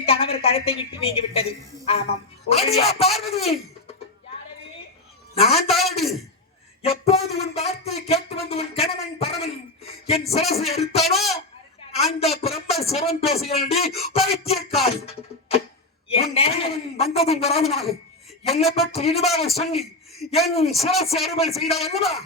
என் கணவர் கழுத்தை விட்டு நீங்கி விட்டது. ஆமாம் பார்வதி, நான் தாண்டி எப்போது உன் வார்த்தையை கேட்டு வந்து உன் கணவன் பரவன் என் சிரசை எடுத்தானோ அந்த பிரம்ம சிரம் பேசுகிறேன். பைத்தியக்காரி, வந்ததும் வராதனாக என்னை பற்றி இனிவாக சொல்லி என் சிரசை அறுவடை செய்தார் அல்லவா?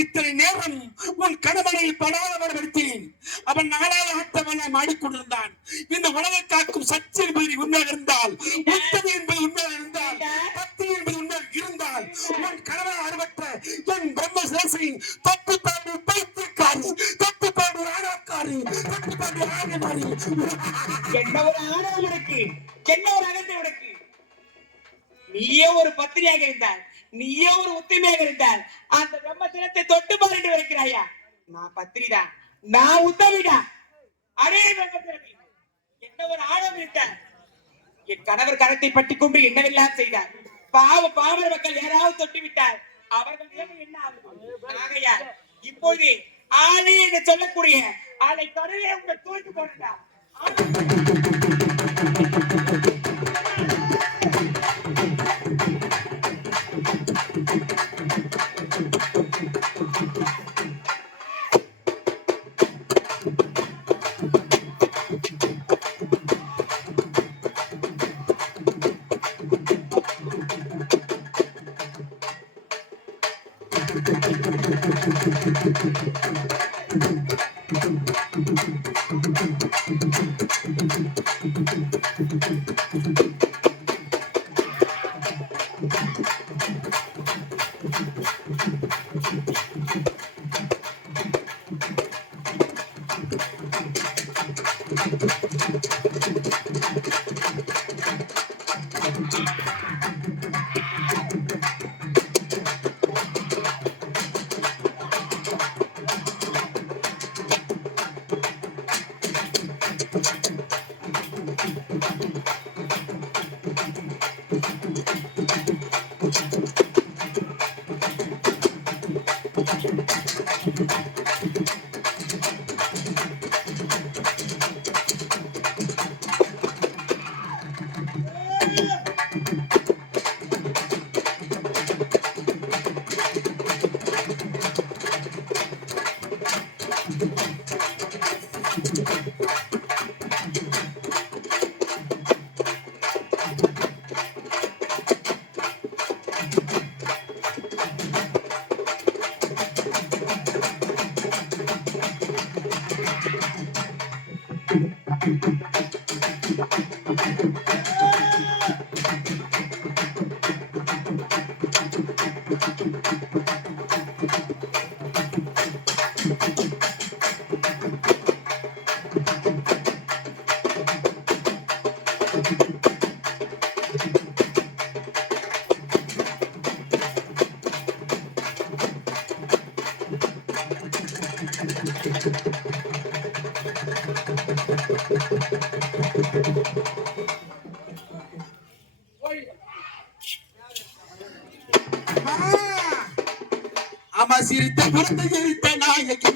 இத்தனை நேரம் உன் கணவனை படாதவர்படுத்தினேன். அவன் நாளாக ஆட்டமெல்லாம் ஆடிக்கொண்டிருந்தான். இந்த உலகை காக்கும் சக்தி என்பது உண்மையாக இருந்தால், உத்தமி என்பது உண்மையாக இருந்தால், பக்தி என்பது உண்மையாக இருந்தால், உன் கணவன் அறுவற்ற என் பிரம்ம சிரசை தட்டுப்பாடு பைத்தியக்காரி, தட்டுப்பாடு ஆணவக்காரி, தட்டுப்பாடு ஆணவக்காரி. என்ன ஒரு ஆணவம் உனக்கு, என்ன ஒரு அகந்தை உனக்கு? நீயே ஒரு பத்திரியாக இருந்தால், நீயே ஒரு உத்தமையாக இருந்தால், அந்த பிரம்ம சிரத்தை தொட்டு பாருட்டு வைக்கிறாயா? நான் பத்திரிதான், நான் உத்தமிதான். அரே பிரம்மசிரத்தை, என்ன ஒரு ஆழம் இருந்தார். என் கணவர் கரத்தை பற்றி கொண்டு என்னவெல்லாம் செய்தார். பாமர மக்கள் யாராவது தொட்டு விட்டார், அவர்கள் என்ன ஆகும்? ஆகையால் இப்போது ஆளை என்று சொல்லக்கூடிய ஆளை கடலே உங்கள் தோற்று போட்டார். அம்மா சிரித்த புறத்தை எரித்த நாயகி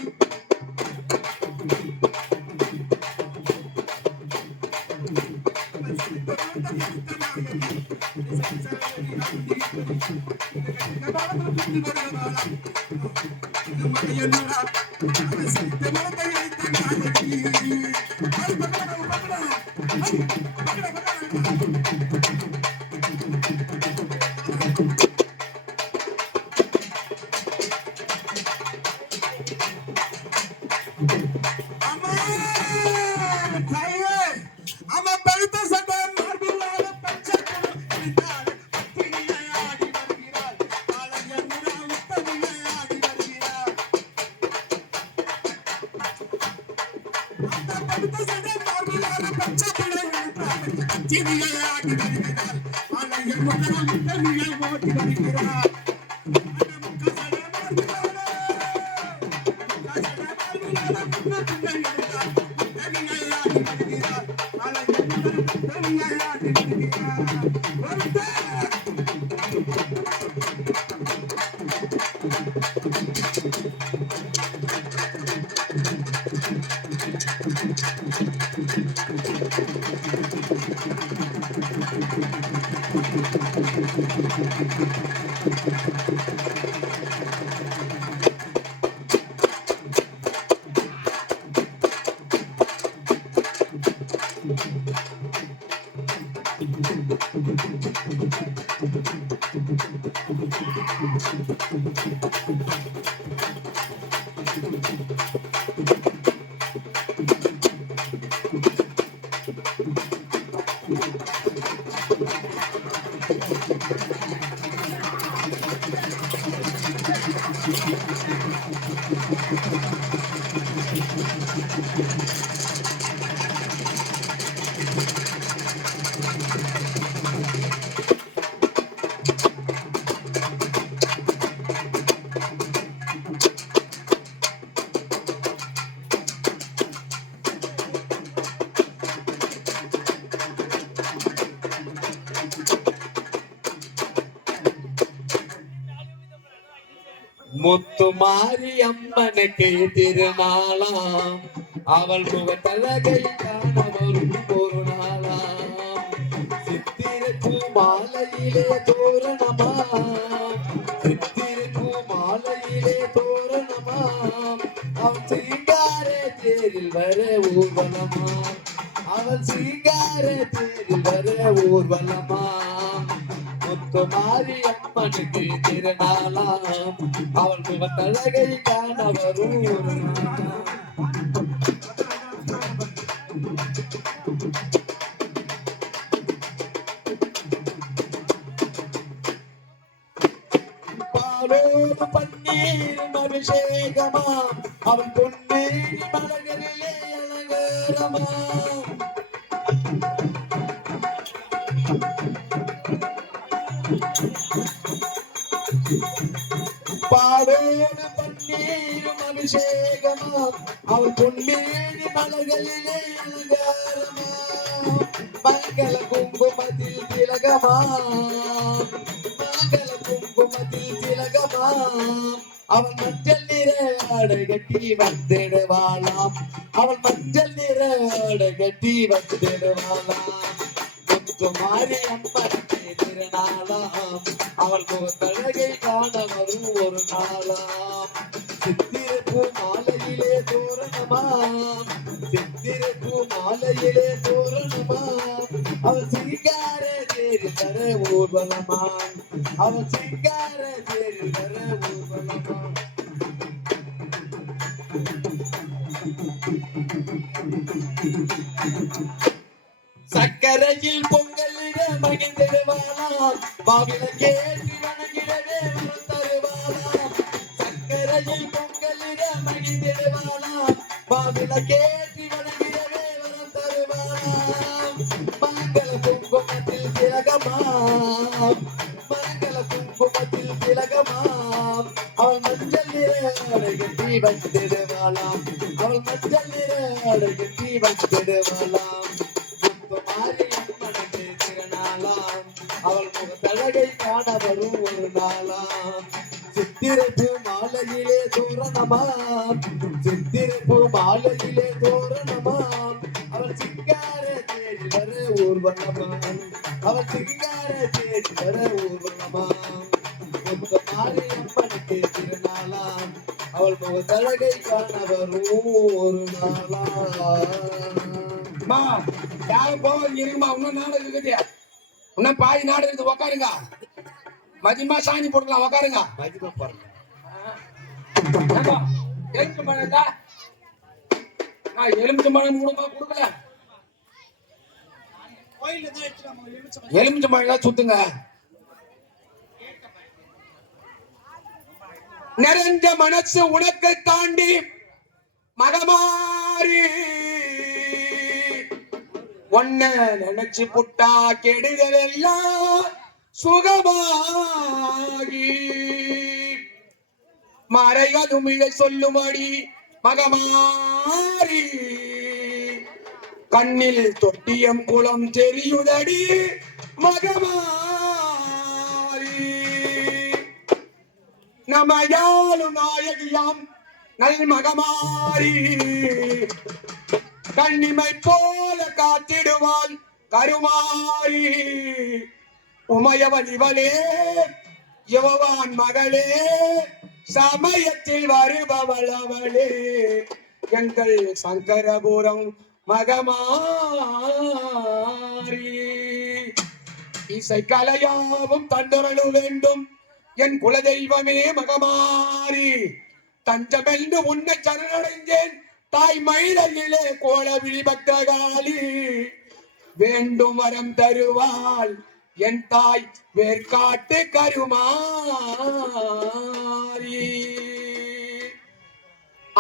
முத்துமாரி அம்மனுக்கு திருநாளாம், அவள் முகத்தழகை காண வரும் ஒரு நாளாம். சித்திரப்பூ மாலையிலே தோரணமாம், சித்திரப்பூ மாலையிலே தோரணமாம். அவள் சிங்கார தேரில் வர ஊர்வலமாம், அவள் சிங்கார தேரில் வர ஊர்வலமாம். முத்துமாரி அம்மனுக்கு திருநாளாம், அவள் முகத்தழகை காண வரும் ஒரு நாளாம். பாலோடு பன்னீரும் அபிஷேகமாம், அவள் பொன்னேறி மலர்களிலே அலங்காரமாம். பாலோடு பன்னீரும் அபிஷேகமாம், அவள் பொன்னேறி மலர்களிலே அலங்காரமாம். மங்கள குங்குமத்தில் திலகமாம், மங்கள குங்குமத்தில் திலகமாம். அவள் மஞ்சள் நிற ஆடை கட்டி வந்திடுவாளாம், அவள் மஞ்சள் நிற ஆடை கட்டி வந்திடுவாளாம். முத்துமாரி அம்மனுக்கு திருநாளாம், அவள் முகத்தழகை காண வரும் ஒரு நாளாம். சித்திரப்பூ மாலையிலே தோரணமாம், சித்திரப்பூ மாலையிலே தோரணமாம். அவள் சிங்கார தேரில் வர ஊர்வலமாம், அவள் சிங்கார தேரில் வர ஊர்வலமாம். சக்கரையில் பொங்கலிட மகிழ்ந்திடுவாளாம், மாவிளக்கேற்றி வணங்கிடவே வரம் தருவாளாம். சக்கரையில் பொங்கலிட மகிழ்ந்திடுவாளாம், மாவிளக்கேற்றி வணங்கிடவே வரம் தருவாளாம். மங்கள குங்குமத்தில் திலகமாம், மங்கள குங்குமத்தில் திலகமாம். அவள் மஞ்சள் நிற ஆடை கட்டி வந்திடுவாளாம், அவள் மஞ்சள் நிற ஆடை கட்டி வந்திடுவாளாம். முத்துமாரி அம்மனுக்கு திருநாளாம், அவள் முகத்தழகை காண வரும் ஒரு நாளாம். சித்திரப்பூ மாலையிலே தோரணமாம், சித்திரப்பூ மாலையிலே தோரணமாம். அவள் சிங்கார தேடி வர ஊர்வலமாம், அவள் சிங்கார தேடி வர ஊர்வலமாம். முத்துமாரி அம்மனுக்கு திருநாளாம், அவள் முகத்தழகை காண வரும் ஒரு நாளாம். யாரும் போவாதீங்க, இருங்கம்மா. இன்னும் நாடகம் இருக்குது, இன்னும் பாதி நாடு இருக்குது. உக்காருங்க, மதியமா சாணி போட்டுக்கலாம். உக்காருங்க. மதியமா பாருங்க. எலுமிச்சை பழம் நான் எலுமிச்சை பழம் கூடமா கொடுக்கல. எலுமிச்சை பழம் சுத்துங்க. நிறைஞ்ச மனசு உனக்கு தாண்டி மகமாரி ஒன்ன நினைச்சு புட்டா கெடுதல் எல்லாம் சுகமாகி மறைகதுமிழை சொல்லும்படி மகமாரி கண்ணில் தொட்டியம் குளம் தெரியுதடி மகமாரி நமையாலும் நாயகியாம் நல் மகமாரி கண்ணிமை போல காத்திடுவான் கருமாரி உமையவன் இவளே யுவவான் மகளே சமயத்தில் வருபவள் அவளே எங்கள் சங்கரபுரம் மகமாரி இசை கலையாவும் தந்தரலு வேண்டும் என் குலதெய்வமே மகமாரி தஞ்சமென்று உன்னை சரணடைந்தேன் தாய் மயிலையிலே கோலவிழி பக்தகாளி வேண்டும் வரம் தருவாள் என் தாய் வேர்காட்டு கருமாரி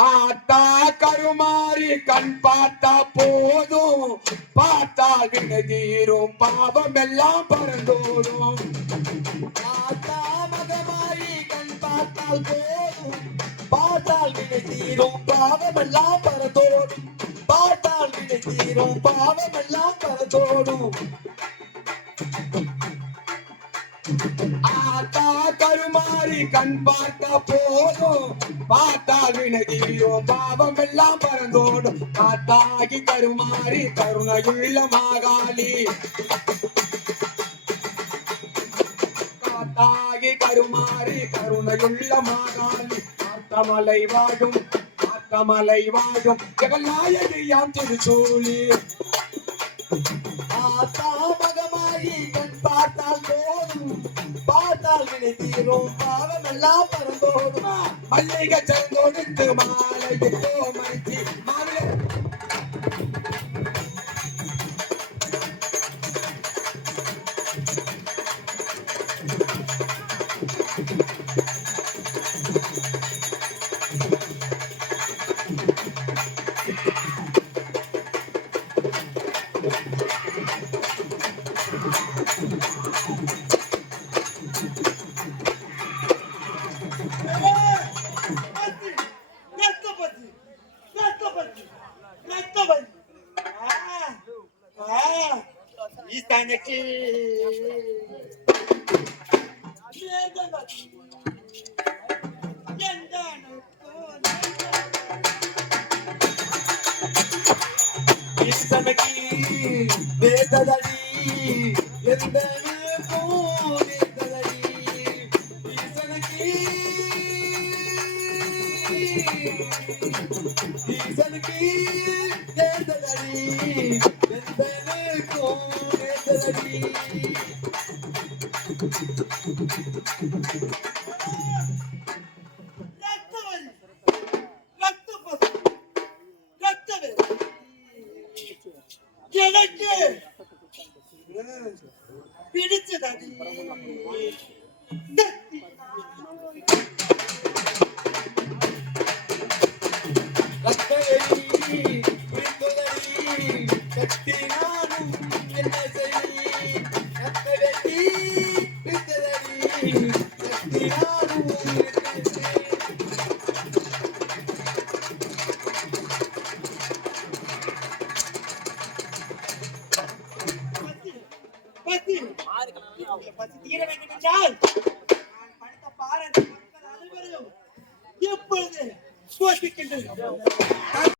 ஆத்தா கருமாறி கண் பார்த்தா போதும் பார்த்தால் வினை தீரும் பாவம் எல்லாம் பறந்தோடும் ஆத்தா மகமாயி கண் பார்த்தால் போதும் பார்த்தால் வினை தீரும் பாவமெல்லாம் பரதோடும் பார்த்தால் வினை தீரும் பாவமெல்லாம் பரதோடும் ஆத்தா கருமாறி கண் பார்த்தா போதும் பார்த்தால் வினை தீரும் பாவம் எல்லாம் பறந்தோடும் காத்தாகி கருமாறி கருணையுள்ள மாகாளி காத்தாகி கருமாறி கருணையுள்ள மாகாளி ஆத்தமலை வாழும் ஜெகநாயகியாம் திருச்சூழி ஆத்தா மகமாயி கண் பார்த்தால் போதும் பார்த்தால் வினை தீரும் பாவமெல்லாம் பறந்தோடும் மல்லிகை சந்தோடுத்து மாலையிட்டோ மச்சி மாலை ஈசனுக்கு வேததடி எந்தனுக்கும் வேததடி ஈசனுக்கு வேததடி எந்தனுக்கும் வேததடி எனக்கு பிடிச்சதடி பத்தி தீர வேண்டும் என்றால் நான் படுத்த பாறை எப்பொழுது சுவாசிக்கின்றது